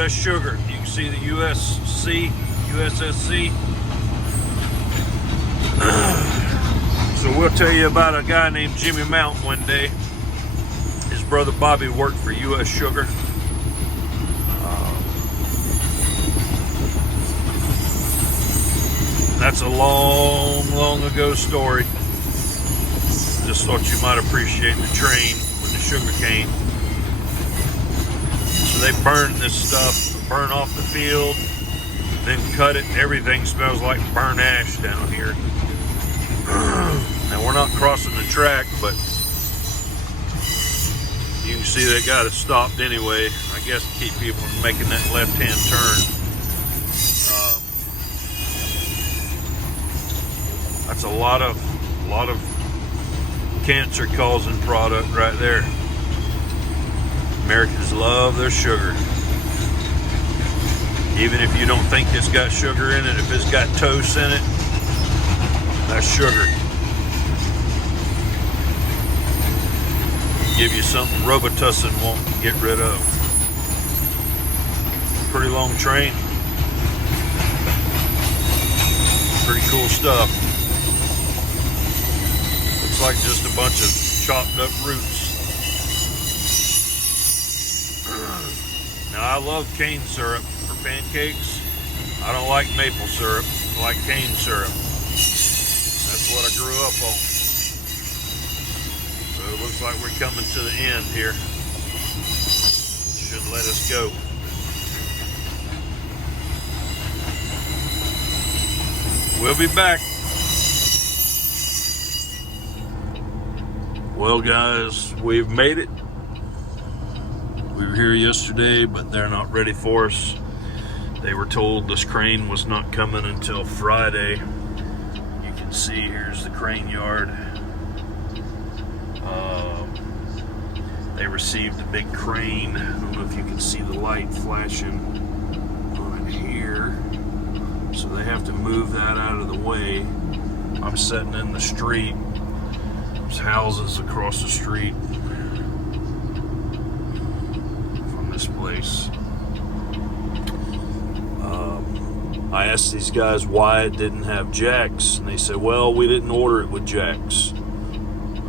U.S. Sugar. You can see the USSC. So we'll tell you about a guy named Jimmy Mount one day. His brother Bobby worked for U.S. Sugar. That's a long ago story. Just thought you might appreciate the train with the sugar cane. So they burn this stuff, burn off the field, then cut it. Everything smells like burnt ash down here. Now we're not crossing the track, but you can see they got it stopped anyway. I guess to keep people from making that left-hand turn. That's a lot of cancer-causing product right there. Americans love their sugar. Even if you don't think it's got sugar in it, if it's got toast in it, that's sugar. Give you something Robitussin won't get rid of. Pretty long train. Pretty cool stuff. Looks like just a bunch of chopped up roots. Now I love cane syrup for pancakes. I don't like maple syrup. I like cane syrup. That's what I grew up on. So it looks like we're coming to the end here. Should let us go. We'll be back. Well, guys, we've made it. We were here yesterday, but they're not ready for us. They were told this crane was not coming until Friday. You can see here's the crane yard. They received a big crane. I don't know if you can see the light flashing on it here. So they have to move that out of the way. I'm sitting in the street. There's houses across the street from this place. I asked these guys why it didn't have jacks, and they said, well, we didn't order it with jacks.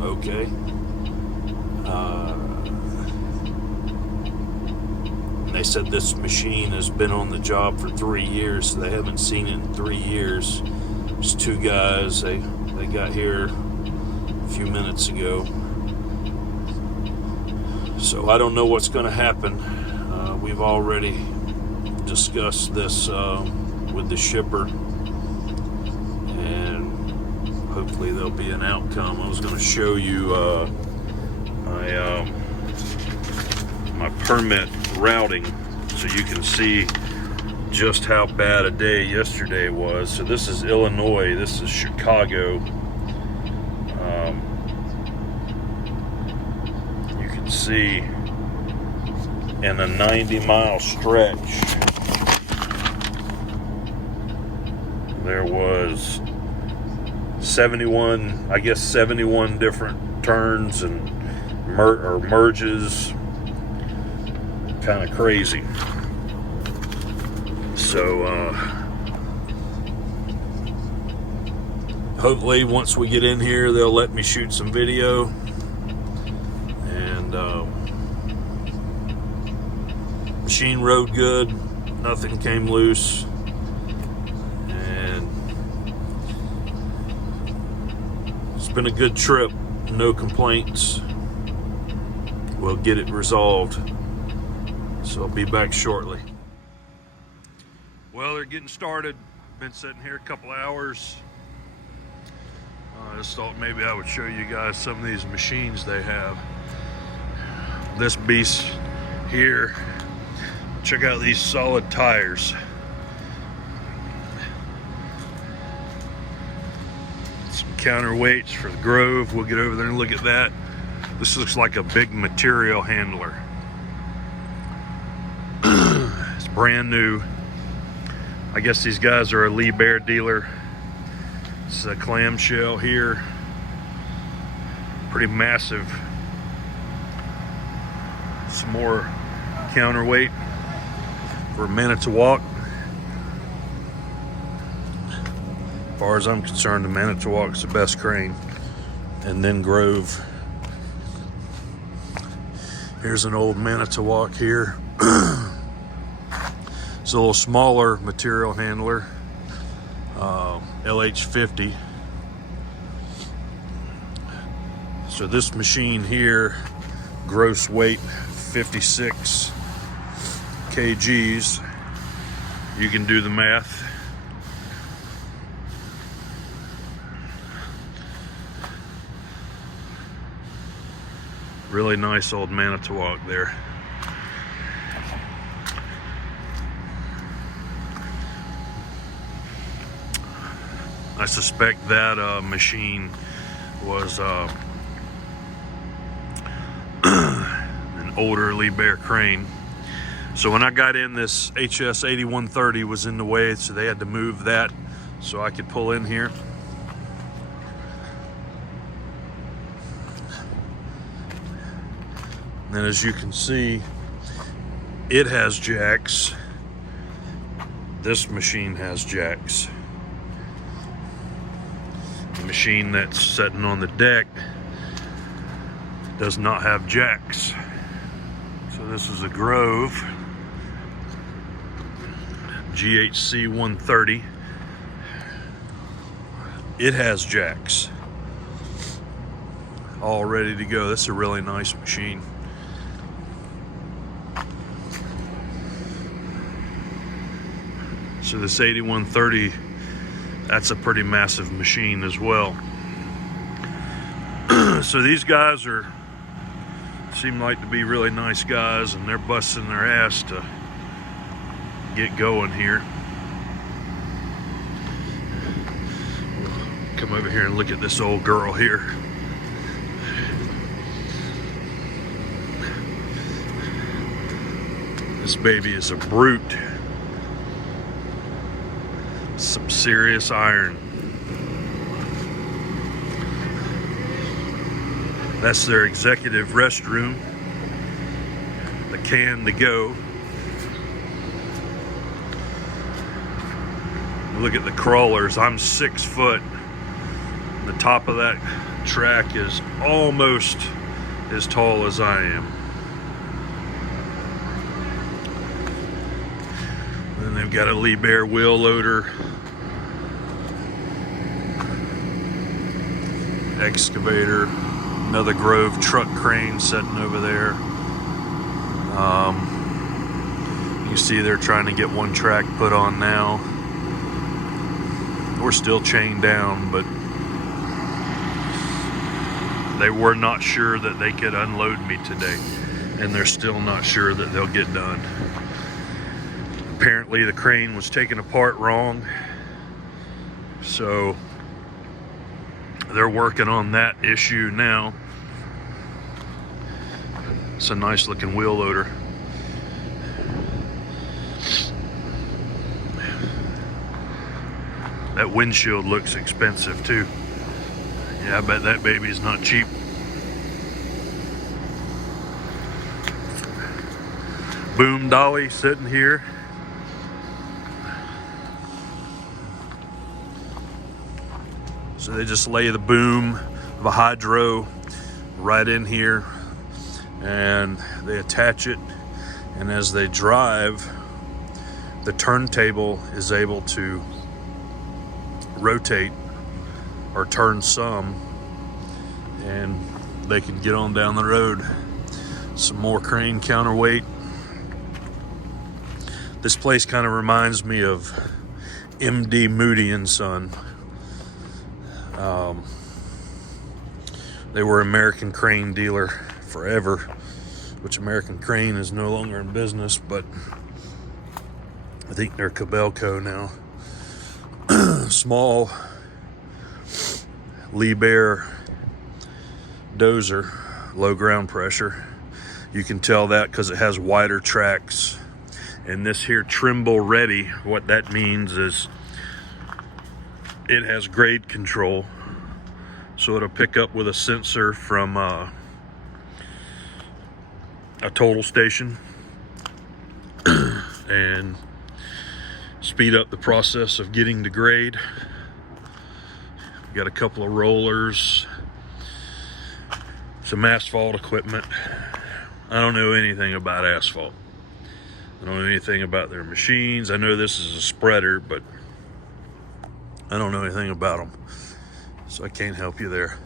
Okay. They said this machine has been on the job for 3 years, so they haven't seen it in 3 years. There's two guys, they got here a few minutes ago. So I don't know what's going to happen. We've already discussed this with the shipper, and hopefully there'll be an outcome. I was going to show you my permit routing so you can see just how bad a day yesterday was. So this is Illinois, this is Chicago. You can see in a 90-mile stretch there was 71 different turns and merges. Kind of crazy. So hopefully once we get in here they'll let me shoot some video, and machine rode good, nothing came loose, and it's been a good trip, no complaints. We'll get it resolved. So I'll be back shortly. Well, they're getting started. Been sitting here a couple hours. I just thought maybe I would show you guys some of these machines they have. This beast here, check out these solid tires. Some counterweights for the Grove. We'll get over there and look at that. This looks like a big material handler. It's brand new. I guess these guys are a Lee Bear dealer. It's a clamshell here. Pretty massive. Some more counterweight. for a Manitowoc. As far as I'm concerned, the Manitowoc is the best crane, and then Grove. Here's an old Manitowoc here. It's a little smaller material handler, LH50. So this machine here, gross weight 56 kgs. You can do the math. Really nice old Manitowoc there. I suspect that machine was an older Liebherr crane. So when I got in, this HS 8130 was in the way, so they had to move that so I could pull in here. And as you can see, it has jacks. This machine has jacks. The machine that's sitting on the deck does not have jacks. So this is a Grove GHC 130. It has jacks, all ready to go. This is a really nice machine. So this 8130, that's a pretty massive machine as well. So these guys seem like to be really nice guys, and they're busting their ass to get going here. Come over here and look at this old girl here. This baby is a brute. Some serious iron. That's their executive restroom. The can to go. Look at the crawlers. I'm 6 foot. The top of that track is almost as tall as I am. Then they've got a Liebherr wheel loader, excavator, another Grove truck crane sitting over there. You see they're trying to get one track put on now. We're still chained down, but they were not sure that they could unload me today, and they're still not sure that they'll get done. Apparently the crane was taken apart wrong, so they're working on that issue now. It's a nice looking wheel loader. That windshield looks expensive too. Yeah, I bet that baby's not cheap. Boom dolly sitting here. So they just lay the boom of a hydro right in here, and they attach it, and as they drive, the turntable is able to rotate or turn some, and they can get on down the road. Some more crane counterweight. This place kind of reminds me of MD Moody and Son. They were American Crane dealer forever, which American Crane is no longer in business, but I think they're Cabelco now. Small Liebherr dozer, low ground pressure. You can tell that because it has wider tracks. And this here Trimble Ready, what that means is it has grade control. So it'll pick up with a sensor from a total station and speed up the process of getting to grade. Got a couple of rollers, some asphalt equipment. I don't know anything about asphalt. I don't know anything about their machines. I know this is a spreader, but I don't know anything about them, so I can't help you there.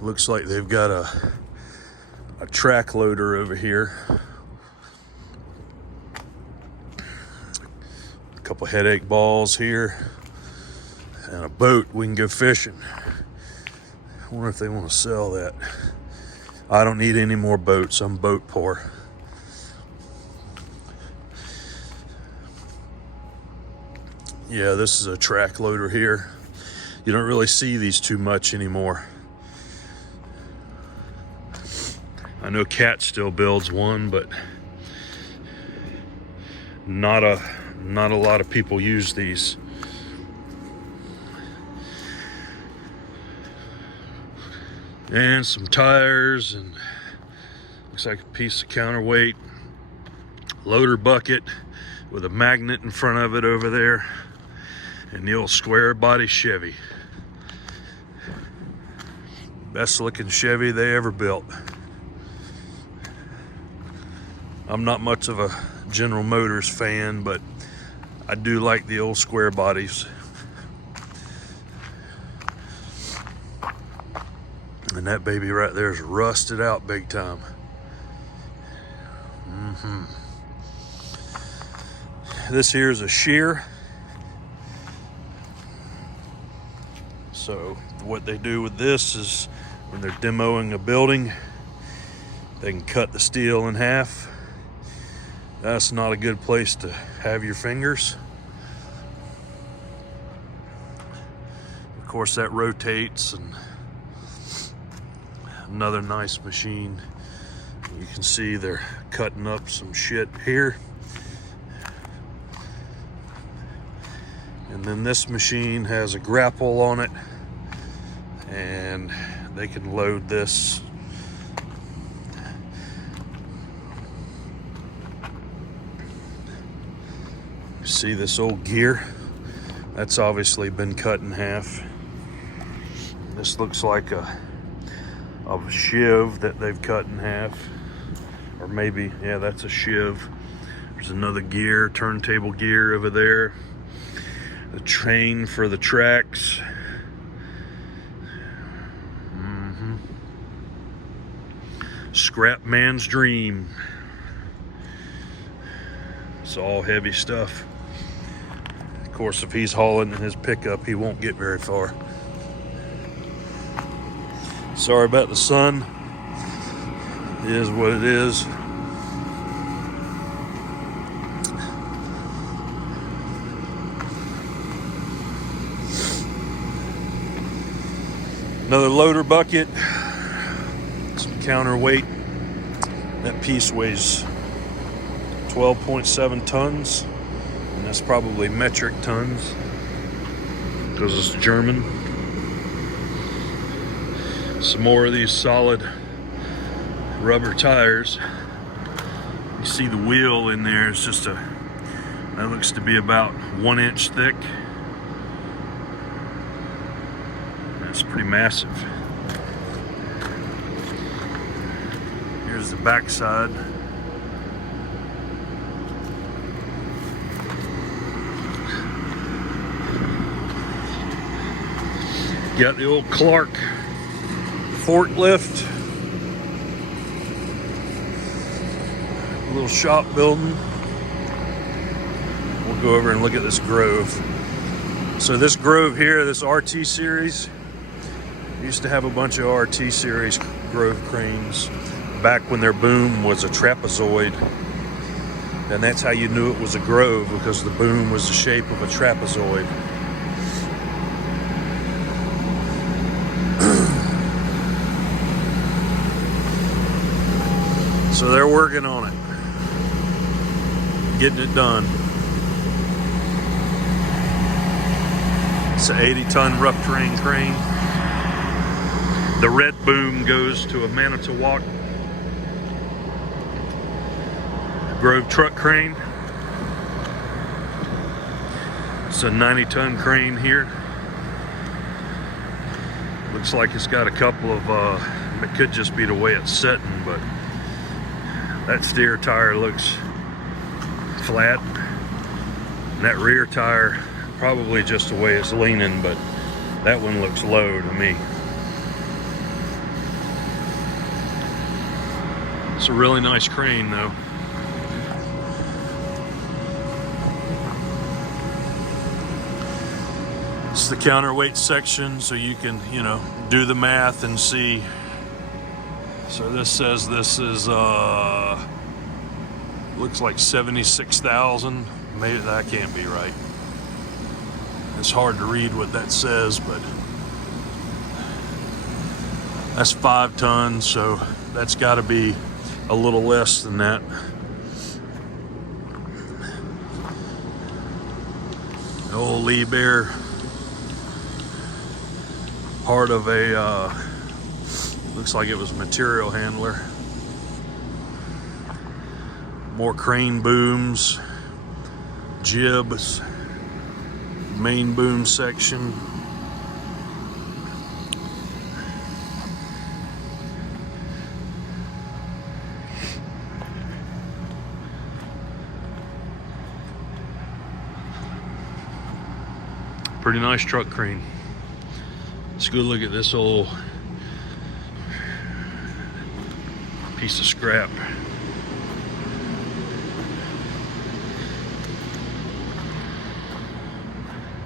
Looks like they've got a track loader over here. A couple headache balls here, and a boat. We can go fishing. I wonder if they want to sell that. I don't need any more boats. I'm boat poor. Yeah, this is a track loader here. You don't really see these too much anymore. I know Cat still builds one, but not a lot of people use these. And some tires, and looks like a piece of counterweight. Loader bucket with a magnet in front of it over there, and the old square body Chevy. Best looking Chevy they ever built. I'm not much of a General Motors fan, but I do like the old square bodies. And that baby right there is rusted out big time. This here is a shear. So what they do with this is when they're demoing a building, they can cut the steel in half. That's not a good place to have your fingers. Of course, that rotates, and another nice machine. You can see they're cutting up some shit here. And then this machine has a grapple on it, and they can load this. See this old gear? That's obviously been cut in half. This looks like a shiv that they've cut in half. Or maybe, yeah, that's a shiv. There's another gear, turntable gear over there. The train for the tracks. Scrap man's dream. It's all heavy stuff. Of course, if he's hauling in his pickup, he won't get very far. Sorry about the sun. It is what it is. Another loader bucket, some counterweight. That piece weighs 12.7 tons, and that's probably metric tons because it's German. Some more of these solid rubber tires. You see the wheel in there, it's just that looks to be about 1 inch thick. That's pretty massive. Here's the back side. Got the old Clark forklift. A little shop building. We'll go over and look at this Grove. So this Grove here, this RT series, used to have a bunch of RT series Grove cranes back when their boom was a trapezoid. And that's how you knew it was a Grove, because the boom was the shape of a trapezoid. So they're working on it, getting it done. It's an 80-ton rough terrain crane. The red boom goes to a Manitowoc Grove truck crane. It's a 90-ton crane here. Looks like it's got a couple of, it could just be the way it's sitting, but that steer tire looks flat. And that rear tire, probably just the way it's leaning, but that one looks low to me. It's a really nice crane though. It's the counterweight section, so you can, you know, do the math and see. So this says this is looks like 76,000. Maybe that can't be right. It's hard to read what that says, but that's 5 tons, so that's got to be a little less than that. The old Liebherr, part of a looks like it was a material handler. More crane booms, jibs, main boom section. Pretty nice truck crane. Let's go look at this old piece of scrap.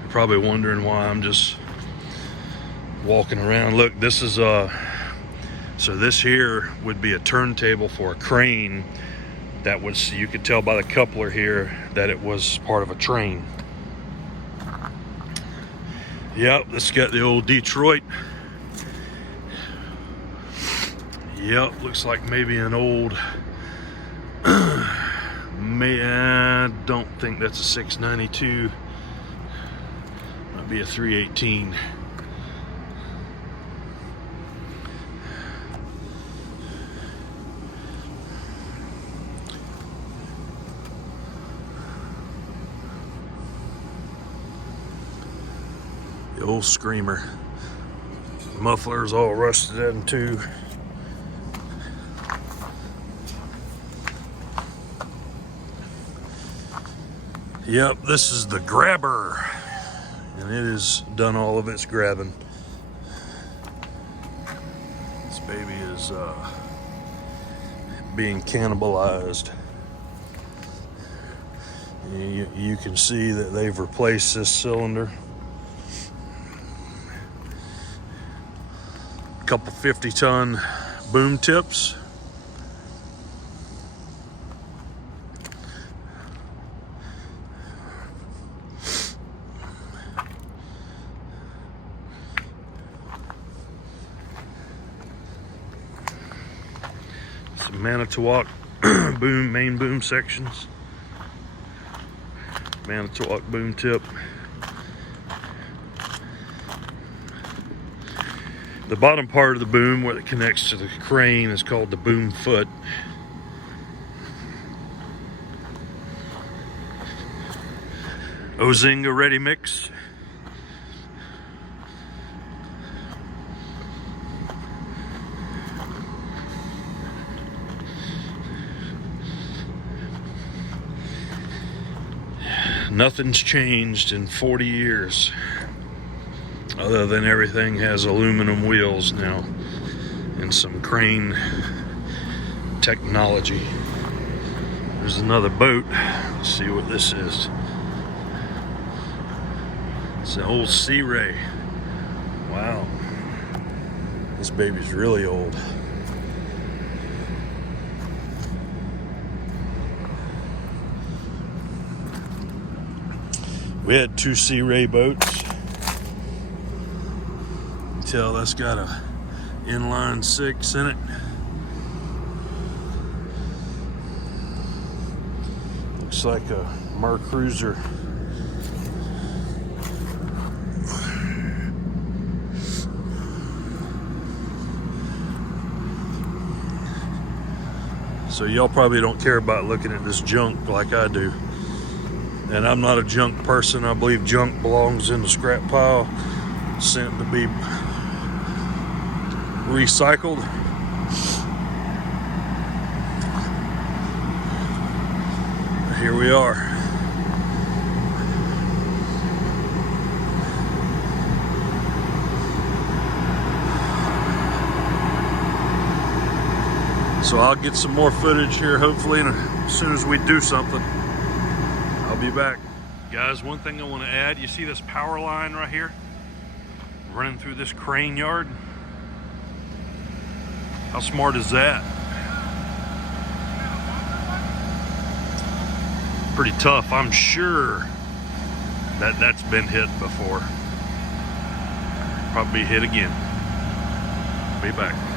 You're probably wondering why I'm just walking around. Look, this is so this here would be a turntable for a crane that was, you could tell by the coupler here that it was part of a train. Yep, it's got the old Detroit. Yep, looks like maybe an old, I don't think that's a 692. Might be a 318. The old Screamer. Muffler's all rusted in too. Yep, this is the Grabber, and it has done all of its grabbing. This baby is being cannibalized. You can see that they've replaced this cylinder. A couple 50-ton boom tips. Some Manitowoc boom, main boom sections. Manitowoc boom tip. The bottom part of the boom where it connects to the crane is called the boom foot. Ozinga ready mix. Nothing's changed in 40 years. Other than everything has aluminum wheels now and some crane technology. There's another boat. Let's see what this is. It's an old Sea Ray. Wow. This baby's really old. We had 2 Sea Ray boats. Tell that's got a inline 6 in it. Looks like a Mer Cruiser. So y'all probably don't care about looking at this junk like I do. And I'm not a junk person. I believe junk belongs in the scrap pile, sent to be recycled. Here we are. So I'll get some more footage here hopefully, and as soon as we do something, I'll be back. Guys, one thing I want to add, you see this power line right here running through this crane yard? How smart is that? Pretty tough. I'm sure that that's been hit before. Probably hit again. Be back.